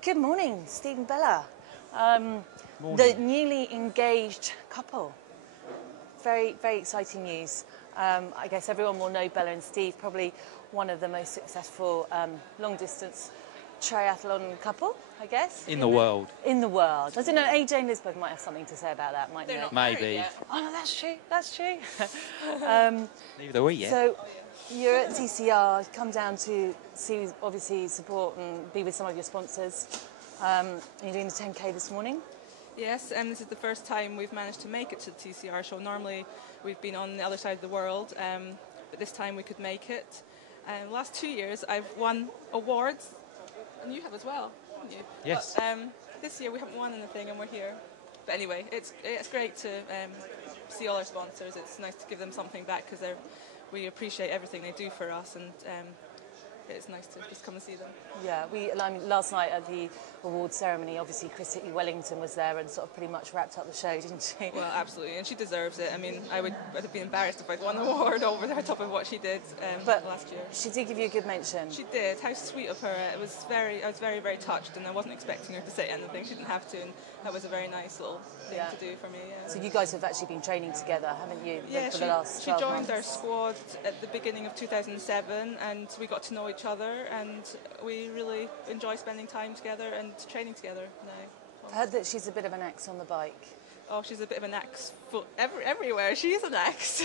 Good morning, Steve and Bella. Morning. The newly engaged couple. Very, very exciting news. I guess everyone will know Bella and Steve, probably one of the most successful long-distance triathlon couple, I guess. In the world. In the world. I don't know, AJ and Lisbeth might have something to say about that, mightn't They're they? not Maybe. married yet. Oh, no, that's true, that's true. Neither are we yet. So you're at TCR, come down to see, obviously, support and be with some of your sponsors. You're doing the 10K this morning. Yes, and this is the first time we've managed to make it to the TCR show. Normally we've been on the other side of the world, but this time we could make it. The last 2 years I've won awards, and you have as well, haven't you? Yes. But, this year we haven't won anything and we're here. But anyway, it's great to see all our sponsors. It's nice to give them something back because we appreciate everything they do for us, and it's nice to just come and see them. Yeah, last night at the awards ceremony, obviously Chrissy Wellington was there and sort of pretty much wrapped up the show, didn't she? Well, absolutely, and she deserves it. I mean, I'd have been embarrassed if I'd won an award over the top of what she did last year. She did give you a good mention. She did. How sweet of her. I was very, very touched, and I wasn't expecting her to say anything. She didn't have to, and that was a very nice little thing to do for me. Yeah. So you guys have actually been training together, haven't you, Yeah, for the last 12 she joined months? our squad at the beginning of 2007, and we got to know each other, and we really enjoy spending time together and training together now. I've heard that she's a bit of an axe on the bike. Oh, she's a bit of an axe everywhere. She is an axe.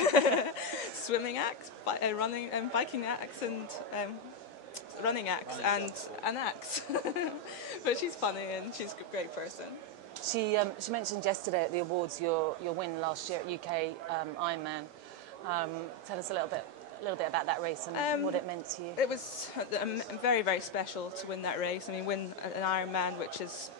Swimming axe, running and biking axe, and running axe, and an axe. But she's funny and she's a great person. She mentioned yesterday at the awards your win last year at UK Ironman. Tell us a little bit about that race and what it meant to you. It was very, very special to win that race. I mean, win an Ironman, which is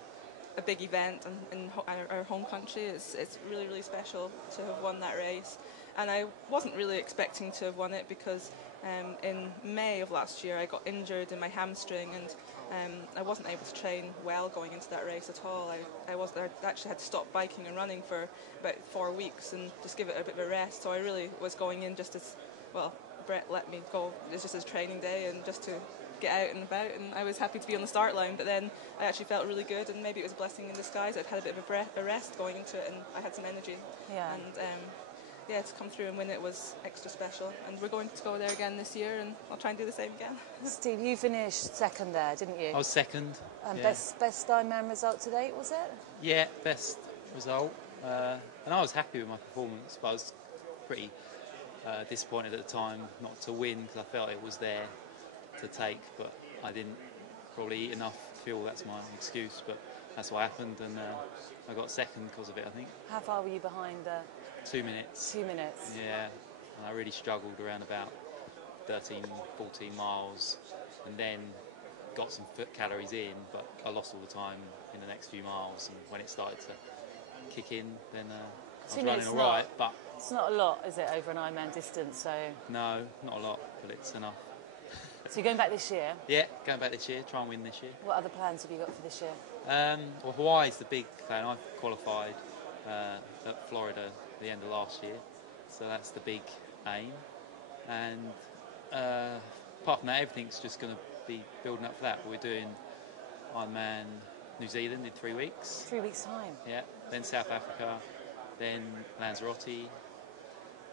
a big event in our home country. It's really, really special to have won that race. And I wasn't really expecting to have won it because in May of last year I got injured in my hamstring, and I wasn't able to train well going into that race at all. I actually had to stop biking and running for about 4 weeks and just give it a bit of a rest. So I really was going in just as, well, Brett let me go. It was just as a training day and just to get out and about, and I was happy to be on the start line, but then I actually felt really good, and maybe it was a blessing in disguise. I'd had a bit of a rest going into it, and I had some energy. Yeah. And to come through and win it was extra special, and we're going to go there again this year, and I'll try and do the same again. Steve, you finished second there, didn't you? I was second. Yeah. Best Ironman result to date, was it? Yeah, best result. And I was happy with my performance, but I was pretty disappointed at the time not to win because I felt it was there to take, but I didn't probably eat enough to feel that's my excuse, but that's what happened, and I got second because of it, I think. How far were you behind? 2 minutes. 2 minutes. Yeah, and I really struggled around about 13, 14 miles, and then got some calories in, but I lost all the time in the next few miles, and when it started to kick in, then I was running all right. But it's not a lot, is it, over an Ironman distance? So no, not a lot, but it's enough. So you're going back this year? Yeah, going back this year, try and win this year. What other plans have you got for this year? Well, Hawaii's the big plan. I qualified at Florida at the end of last year, so that's the big aim. And apart from that, everything's just going to be building up for that. We're doing Ironman New Zealand in 3 weeks. 3 weeks' time? Yeah, then South Africa, then Lanzarote,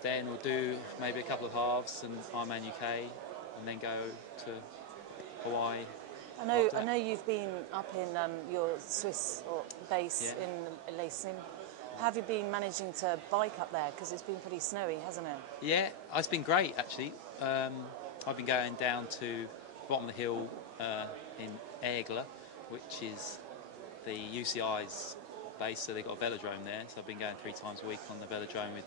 then we'll do maybe a couple of halves and Ironman UK, and then go to Hawaii. I know you've been up in your Swiss base in Bayliss. How have you been managing to bike up there? Because it's been pretty snowy, hasn't it? Yeah, it's been great actually. I've been going down to the bottom of the hill in Aigle, which is the UCI's base, so they've got a velodrome there. So I've been going 3 times a week on the velodrome with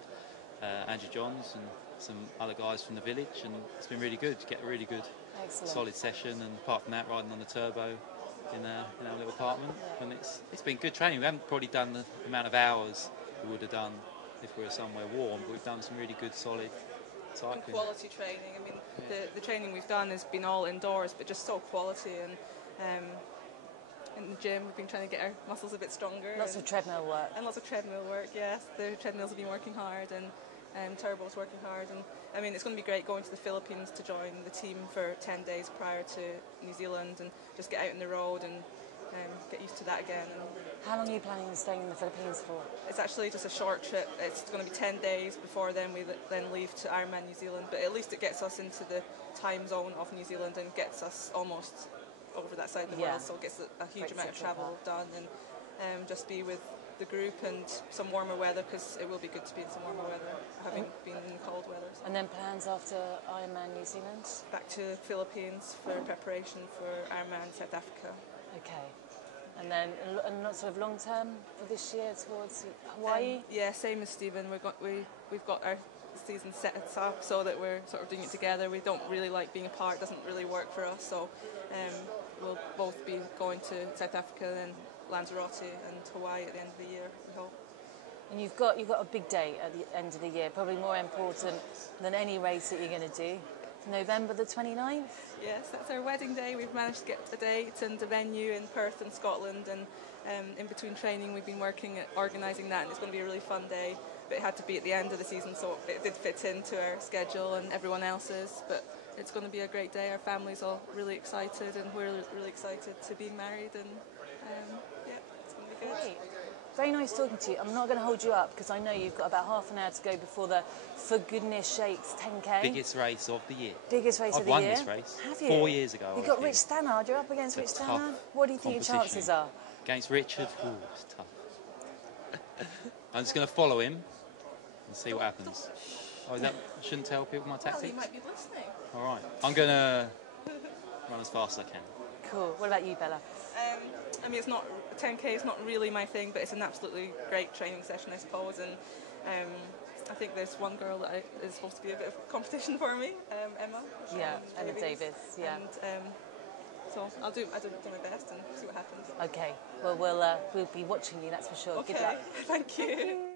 Andrew Johns and some other guys from the village, and it's been really good to get a really good solid session. And apart from that, riding on the turbo in our little apartment, and it's been good training. We haven't probably done the amount of hours we would have done if we were somewhere warm, but we've done some really good solid cycling. And quality training. I mean, the training we've done has been all indoors, but just so quality, and in the gym we've been trying to get our muscles a bit stronger. Lots of treadmill work. And lots of treadmill work, yes. The treadmills have been working hard, and Turbo's working hard, and I mean it's going to be great going to the Philippines to join the team for 10 days prior to New Zealand and just get out on the road and get used to that again. And How long are you planning on staying in the Philippines for? it's actually just a short trip. It's going to be 10 days before then we then leave to Ironman New Zealand. But at least it gets us into the time zone of New Zealand and gets us almost over that side of the world. So it gets a huge amount of travel done and just be with the group and some warmer weather, because it will be good to be in some warmer weather, having been in cold weather. So. And then plans after Ironman New Zealand? Back to the Philippines for preparation for Ironman South Africa. Okay. And then not sort of long term for this year towards Hawaii? Yeah, same as Stephen. We've got our season set up so that we're sort of doing it together. We don't really like being apart; it doesn't really work for us. So we'll both be going to South Africa and Lanzarote and Hawaii at the end of the year, we hope. And you've got a big day at the end of the year, probably more important than any race that you're going to do. November the 29th? Yes, that's our wedding day. We've managed to get a date and a venue in Perth in Scotland, and in between training we've been working at organising that, and it's going to be a really fun day. But it had to be at the end of the season, so it did fit into our schedule and everyone else's. But it's going to be a great day. Our family's all really excited, and we're really excited to be married, and yeah, it's going to be good. Great. Very nice talking to you. I'm not going to hold you up because I know you've got about half an hour to go before the For Goodness Shakes 10K. Biggest race of the year. Biggest race of the year? I've won this race. Have you? 4 years ago. You've got Rich Stannard. You're up against Rich Stannard. What do you think your chances are? Against Richard? Ooh, it's tough. I'm just going to follow him and see what happens. Oh, I shouldn't tell people my tactics? Well, he might be listening. All right. I'm going to run as fast as I can. Cool. What about you, Bella? I mean, 10K is not really my thing, but it's an absolutely great training session, I suppose. And I think there's one girl that is supposed to be a bit of competition for me, Emma. Yeah, Emma Davis. Yeah. And so I'll do my best and see what happens. Okay. Well, we'll be watching you. That's for sure. Okay. Good luck. Thank you.